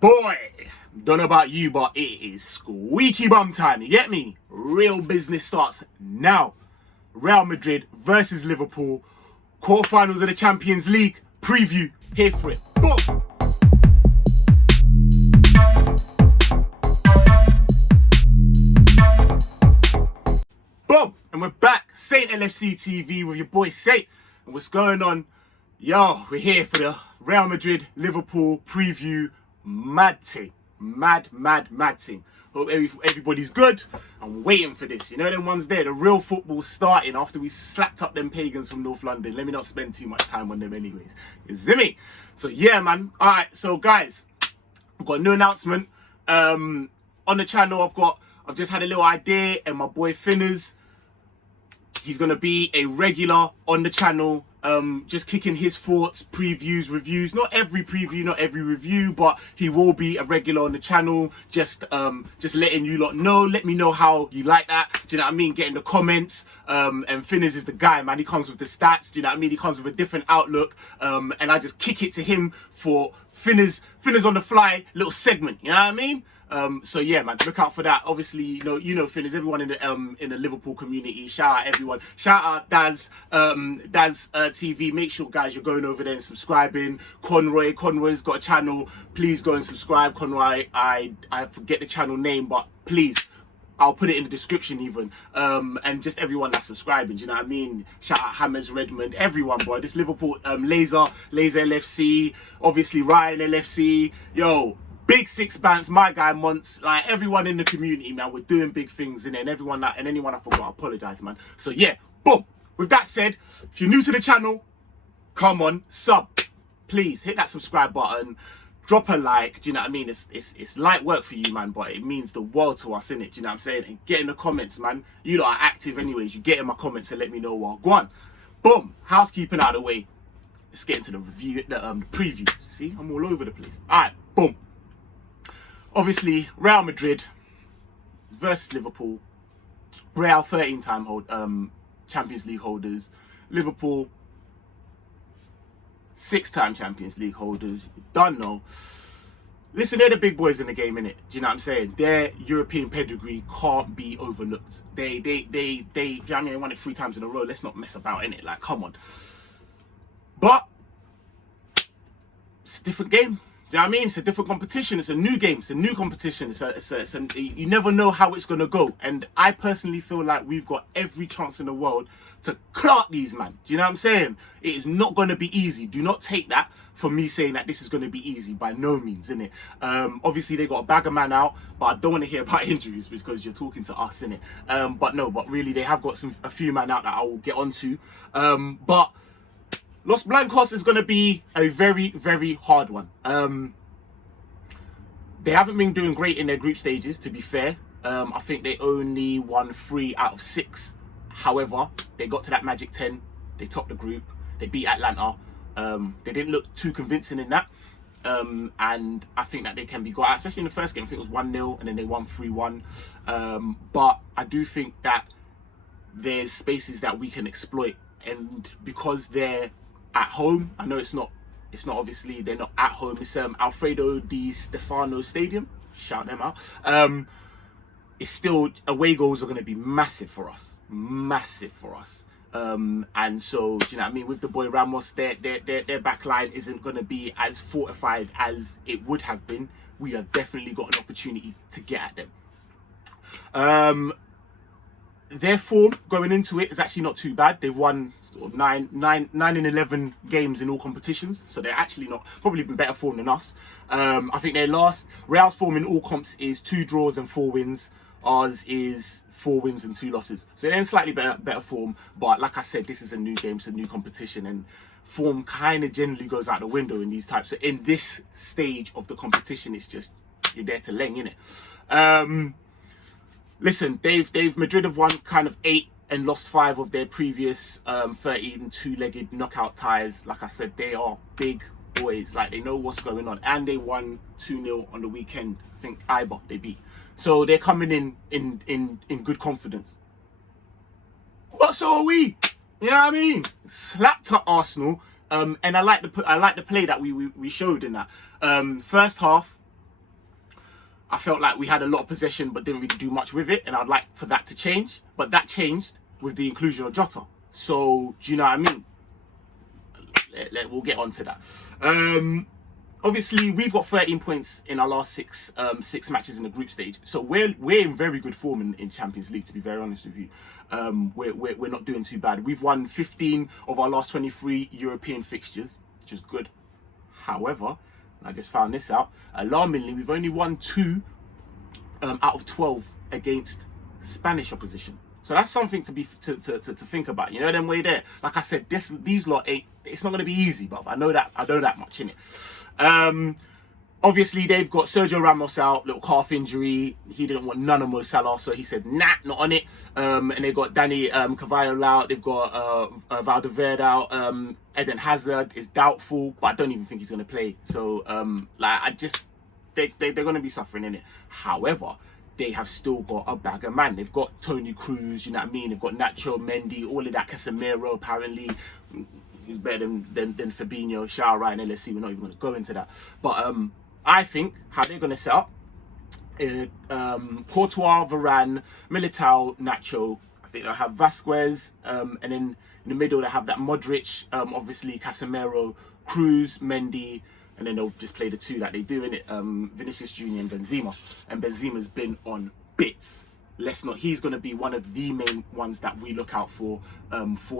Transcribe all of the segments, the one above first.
Boy, don't know about you, but it is squeaky bum time. You get me? Real business starts now. Real Madrid versus Liverpool. Quarterfinals of the Champions League. Preview. Here for it. Boom. Boom. And we're back. Saint LFCTV with your boy Saint. And what's going on? Yo, we're here for the Real Madrid Liverpool preview. Mad thing. Mad thing. Hope everybody's good. I'm waiting for this. You know them ones there, the real football starting after we slapped up them pagans from North London. Let me not spend too much time on them anyways. You see me? So yeah, man. Alright, so guys, I've got a new announcement. On the channel I've just had a little idea, and my boy Finners, he's gonna be a regular on the channel. Just kicking his thoughts, previews, reviews. Not every preview, not every review, but he will be a regular on the channel. Just letting you lot know. Let me know how you like that. Do you know what I mean? Get in the comments. And Finners is the guy, man. He comes with the stats. Do you know what I mean? He comes with a different outlook. And I just kick it to him for Finners on the fly little segment. You know what I mean? So yeah, man, look out for that. Obviously, you know, Finners, everyone in the Liverpool community. Shout out everyone. Shout out Daz TV. Make sure, guys, you're going over there and subscribing. Conroy's got a channel. Please go and subscribe, Conroy. I forget the channel name, but please, I'll put it in the description even. And just everyone that's subscribing, do you know what I mean? Shout out Hammers, Redmond, everyone, boy. This Liverpool, Laser LFC, obviously Ryan LFC, yo. Big Six Bands, my guy Monts, like everyone in the community, man. We're doing big things in it, and anyone I forgot, I apologize, man. So yeah, boom. With that said, if you're new to the channel, come on, sub. Please hit that subscribe button, drop a like. Do you know what I mean? It's light work for you, man, but it means the world to us, innit? Do you know what I'm saying? And get in the comments, man. You lot are active anyways. You get in my comments and let me know what. Go on. Boom. Housekeeping out of the way. Let's get into the review, the preview. See, I'm all over the place. All right, boom. Obviously, Real Madrid versus Liverpool. Real 13-time Champions League holders. Liverpool 6-time Champions League holders. Don't know. Listen, they're the big boys in the game, innit? Do you know what I'm saying? Their European pedigree can't be overlooked. They won it 3 times in a row. Let's not mess about, innit? Like, come on. But it's a different game. Do you know what I mean? It's a different competition. It's a new game. It's a new competition. You never know how it's going to go. And I personally feel like we've got every chance in the world to clock these, man. Do you know what I'm saying? It is not going to be easy. Do not take that for me saying that this is going to be easy. By no means, innit? Obviously, they got a bag of man out, but I don't want to hear about injuries because you're talking to us, innit? But really, they have got a few man out that I will get onto. But Los Blancos is going to be a very, very hard one. They haven't been doing great in their group stages, to be fair. I think they only won 3 out of 6. However, they got to that magic 10. They topped the group. They beat Atlanta. They didn't look too convincing in that. And I think that they can be got out, especially in the first game. I think it was 1-0 and then they won 3-1. But I do think that there's spaces that we can exploit. And because they're at home, I know it's not obviously, they're not at home. It's Alfredo Di Stefano Stadium. Shout them out. It's still, away goals are going to be massive for us. Massive for us. And so, do you know what I mean? With the boy Ramos, their back line isn't going to be as fortified as it would have been. We have definitely got an opportunity to get at them. Their form going into it is actually not too bad. They've won sort of 9 in 11 games in all competitions, so they're actually probably been better form than us. I think Real's form in all comps is 2 draws and 4 wins. Ours is 4 wins and 2 losses. So they're in slightly better form. But like I said, this is a new game, it's a new competition, and form kind of generally goes out the window in these types. So in this stage of the competition, it's just you're there to leng, innit? Listen, Madrid have won kind of 8 and lost 5 of their previous 13 2-legged knockout ties. Like I said, they are big boys. Like, they know what's going on. And they won 2-0 on the weekend. I think Iber they beat. So they're coming in good confidence. But so are we. You know what I mean? Slapped at Arsenal. And I like the play that we showed in that. First half, I felt like we had a lot of possession but didn't really do much with it, and I'd like for that to change. But that changed with the inclusion of Jota. So, do you know what I mean? We'll get on to that. Obviously, we've got 13 points in our last six matches in the group stage. So we're in very good form in Champions League, to be very honest with you. We're not doing too bad. We've won 15 of our last 23 European fixtures, which is good. However, I just found this out, alarmingly, we've only won 2 out of 12 against Spanish opposition. So that's something to think about. You know them way there. Like I said, these lot ain't. It's not going to be easy, bruv. I know that much in it. Obviously they've got Sergio Ramos out, little calf injury. He didn't want none of Mo Salah, so he said nah, not on it. And they've got Dani Carvajal out. They've got Valverde out. Eden Hazard is doubtful, but I don't even think he's going to play. So they're going to be suffering in it. However, they have still got a bag of man. They've got Toni Kroos, you know what I mean? They've got Nacho, Mendy, all of that. Casemiro, apparently. He's better than Fabinho. Shout out Ryan LFC. We're not even going to go into that. But I think how they're going to set up Courtois, Varane, Militao, Nacho. I think they'll have Vasquez. And then in the middle, they have that Modric, obviously Casemiro, Kroos, Mendy. And then they'll just play the two that they do in it, Vinicius Jr. and Benzema. And Benzema's been on bits. He's going to be one of the main ones that we look out for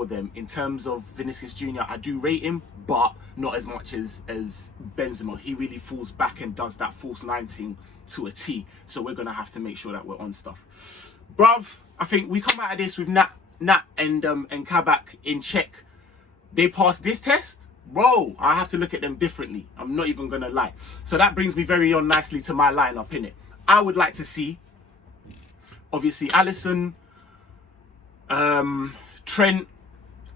them. In terms of Vinicius Jr., I do rate him, but not as much as Benzema. He really falls back and does that false 19 to a T. So we're going to have to make sure that we're on stuff. Bruv, I think we come out of this with Nat and Kabak in check. They passed this test. Bro, I have to look at them differently. I'm not even going to lie. So that brings me very on nicely to my lineup, innit? I would like to see, obviously, Alisson, Trent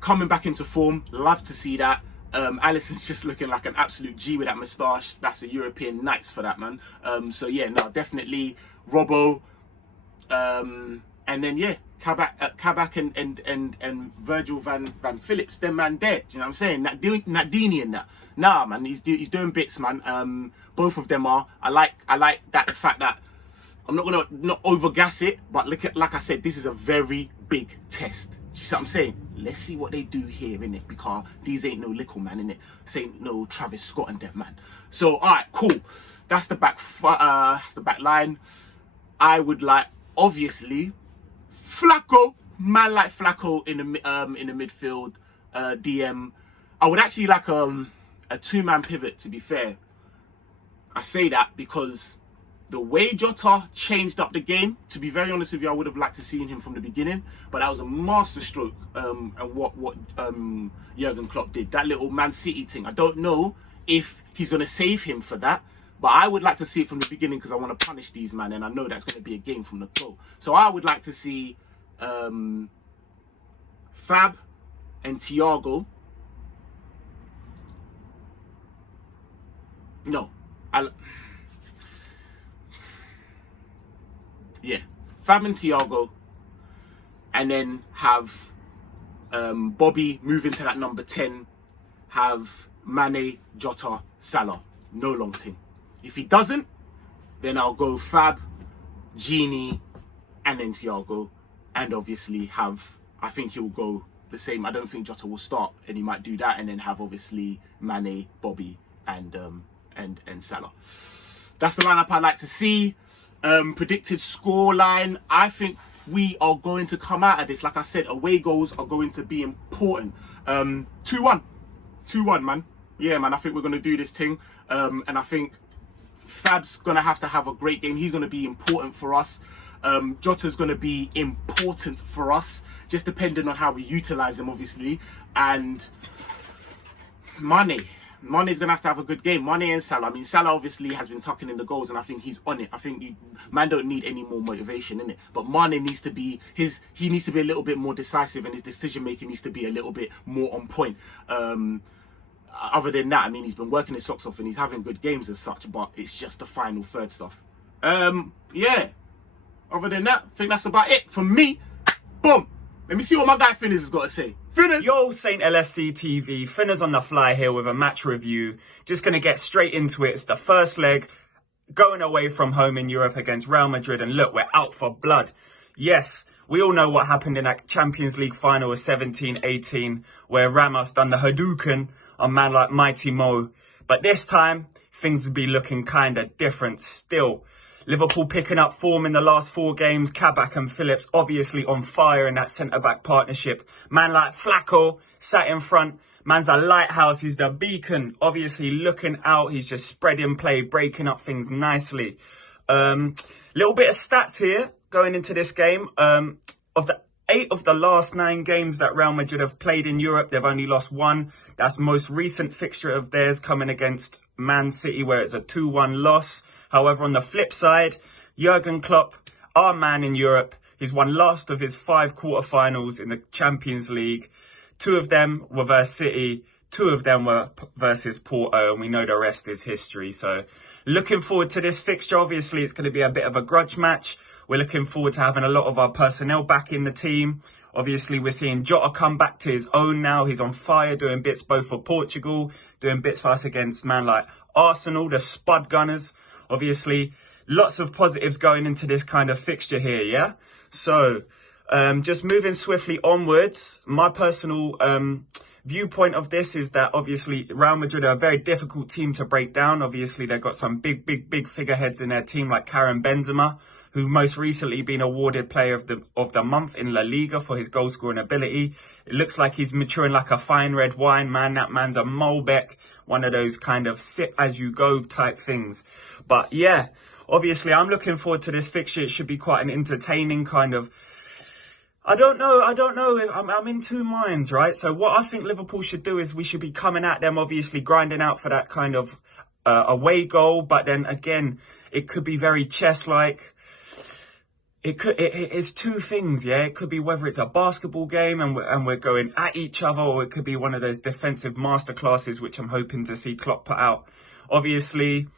coming back into form. Love to see that. Alisson's just looking like an absolute G with that moustache. That's a European Nights for that, man. So yeah, no, definitely Robbo. And then yeah, Kabak and Virgil van Phillips, them man there. Do you know what I'm saying? Nadini and that. Nah, man, he's doing bits, man. Both of them are. I like that, the fact that I'm not gonna not overgas it, but like I said, this is a very big test. You see what I'm saying? Let's see what they do here, innit? Because these ain't no little man, innit? This ain't no Travis Scott and them, man. So alright, cool. That's the back line. I would like, obviously, Flacco, man like Flacco in the midfield, DM. I would actually like a 2-man pivot, to be fair. I say that because the way Jota changed up the game, to be very honest with you, I would have liked to seen him from the beginning, but that was a master stroke. And what Jurgen Klopp did, that little Man City thing. I don't know if he's going to save him for that, but I would like to see it from the beginning because I want to punish these man, and I know that's going to be a game from the go. So I would like to see Fab and Thiago. No, yeah, Fab and Thiago, and then have Bobby move into that number 10, have Mane, Jota, Salah. No long thing. If he doesn't, then I'll go Fab, Genie, and then Thiago, and obviously I think he'll go the same. I don't think Jota will start, and he might do that, and then have obviously Mane, Bobby, and Salah. That's the lineup I like to see. Predicted scoreline, I think we are going to come out of this, like I said, away goals are going to be important. 2-1, man. Yeah, man, I think we're going to do this thing. And I think Fab's going to have a great game. He's going to be important for us. Jota's going to be important for us, just depending on how we utilize him, obviously. And Mane's going to have a good game. Mane and Salah. I mean, Salah obviously has been tucking in the goals, and I think he's on it. I think man don't need any more motivation in it. But Mane needs to be he needs to be a little bit more decisive, and his decision making needs to be a little bit more on point. Other than that, I mean, he's been working his socks off and he's having good games as such, but it's just the final third stuff. Yeah. Other than that, I think that's about it from me. Boom. Let me see what my guy Finners has got to say. Finners! Yo, Saint LFCTV. Finners on the fly here with a match review. Just going to get straight into it. It's the first leg. going away from home in Europe against Real Madrid, and look, we're out for blood. Yes, we all know what happened in that Champions League final of 17-18, where Ramos done the Hadouken on man like Mighty Mo. But this time, things would be looking kind of different still. Liverpool picking up form in the last 4 games. Kabak and Phillips obviously on fire in that centre-back partnership. Man like Flacco sat in front. Man's a lighthouse. He's the beacon. Obviously looking out. He's just spreading play, breaking up things nicely. Little bit of stats here going into this game. Of the 8 of the last 9 games that Real Madrid have played in Europe, they've only lost 1. That's the most recent fixture of theirs coming against Man City, where it's a 2-1 loss. However, on the flip side, Jurgen Klopp, our man in Europe, he's won last of his 5 quarterfinals in the Champions League. 2 of them were versus City, 2 of them were versus Porto, and we know the rest is history. So looking forward to this fixture. Obviously, it's going to be a bit of a grudge match. We're looking forward to having a lot of our personnel back in the team. Obviously, we're seeing Jota come back to his own now. He's on fire, doing bits both for Portugal, doing bits for us against man like Arsenal, the Spud Gunners. Obviously, lots of positives going into this kind of fixture here, yeah? So, just moving swiftly onwards, my personal viewpoint of this is that obviously Real Madrid are a very difficult team to break down. Obviously, they've got some big figureheads in their team like Karim Benzema, who most recently been awarded Player of the Month in La Liga for his goal-scoring ability. It looks like he's maturing like a fine red wine, man. That man's a Malbec, one of those kind of sip-as-you-go type things. But yeah, obviously, I'm looking forward to this fixture. It should be quite an entertaining kind of... I don't know. I'm in 2 minds, right? So what I think Liverpool should do is we should be coming at them, obviously grinding out for that kind of away goal. But then again, it could be very chess-like. It's 2 things, yeah. It could be whether it's a basketball game and we're going at each other, or it could be one of those defensive masterclasses, which I'm hoping to see Klopp put out. Obviously,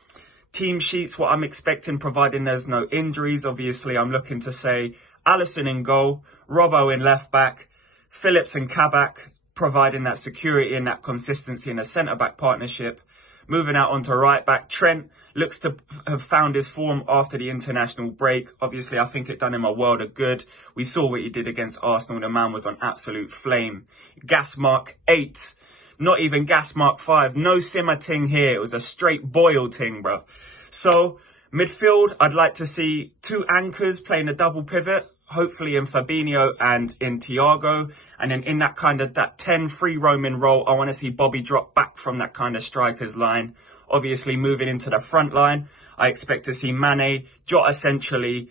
team sheets, what I'm expecting, providing there's no injuries. Obviously, I'm looking to say Alisson in goal, Robbo in left back, Phillips and Kabak, providing that security and that consistency in a centre-back partnership. Moving out onto right back, Trent looks to have found his form after the international break. Obviously, I think it done him a world of good. We saw what he did against Arsenal. The man was on absolute flame. Gas mark 8. Not even gas mark 5. No simmer ting here. It was a straight boil ting, bro. So, midfield, I'd like to see 2 anchors playing a double pivot. Hopefully in Fabinho and in Thiago. And then in that kind of that 10 free roaming role, I want to see Bobby drop back from that kind of striker's line. Obviously moving into the front line, I expect to see Mane, Jota essentially,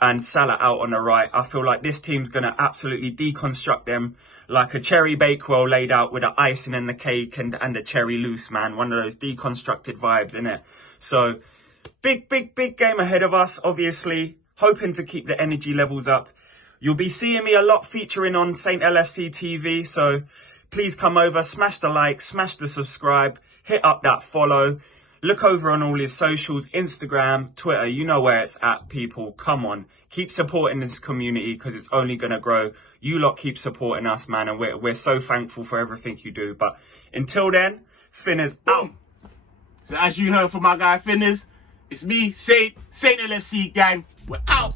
and Salah out on the right. I feel like this team's going to absolutely deconstruct them like a cherry bakewell laid out with the icing and the cake and the cherry loose, man. One of those deconstructed vibes, innit? So, big game ahead of us, obviously. Hoping to keep the energy levels up. You'll be seeing me a lot featuring on St. LFCTV. So please come over, smash the like, smash the subscribe, hit up that follow. Look over on all his socials, Instagram, Twitter. You know where it's at, people. Come on. Keep supporting this community because it's only going to grow. You lot keep supporting us, man. And we're so thankful for everything you do. But until then, Finners out. So as you heard from my guy Finners, it's me, Saint LFC gang. We're out.